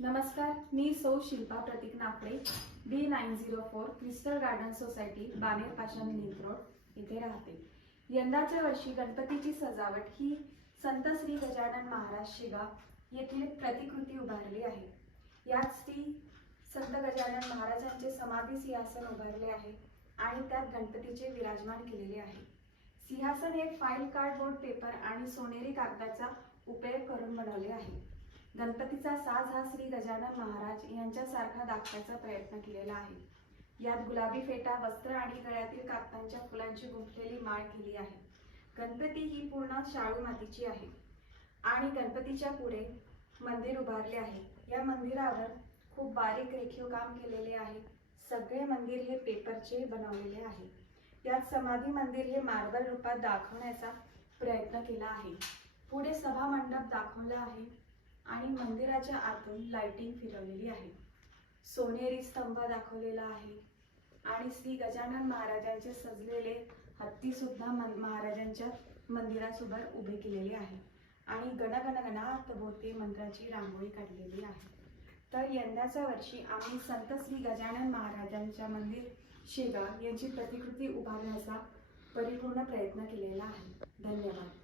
नमस्कार, मी Sau Shilpa Pratik Naphade, D904 crystal garden society, Baner Pashan link road इथे राहते। यंदाच्या वर्षी गणपतीची सजावट ही संत श्री गजानन महाराज शेगाव येथील प्रतिकृती उभारली आहे। यात श्री संत गजानन महाराजांचे समाधी सिंहासन उभारले आहे आणि त्यात गणपतीचे विराजमान केलेले आहे। सिंहासन हे फाईल कार्डबोर्ड पेपर आणि सोनेरी कागदाचा उपयोग करून बनवले आहे। गणपतीचा साज हा श्री गजानन महाराज यांच्यासारखा दाखवायचा प्रयत्न केलेला आहे। यात गुलाबी फेटा, वस्त्र आणि गळ्यातील कापतांच्या फुलांची गुंफलेली माळ केली आहे। गणपती ही पूर्ण शाळू मातीची आहे आणि गणपतीच्या पुढे मंदिर उभारले आहे। या मंदिरावर खूप बारीक रेखीव काम केलेले आहे। सगळे मंदिर हे पेपरचे बनवलेले आहे। यात समाधी मंदिर हे मार्बल रूपात दाखवण्याचा प्रयत्न केला आहे। पुढे सभा मंडप दाखवला आहे आणि मंदिराच्या आतून लाइटिंग फिरवलेली आहे। सोनेरी स्तंभ दाखवलेला आहे आणि श्री गजानन महाराजांचे सजलेले हत्ती सुद्धा महाराजांच्या मंदिरासोबत उभे केलेले आहे आणि गणगण गणात भोवती मंत्राची रांगोळी काढलेली आहे। तर यंदाच्या वर्षी आम्ही संत श्री गजानन महाराजांच्या मंदिर शेगाव यांची प्रतिकृती उभारण्याचा परिपूर्ण प्रयत्न केलेला आहे। धन्यवाद।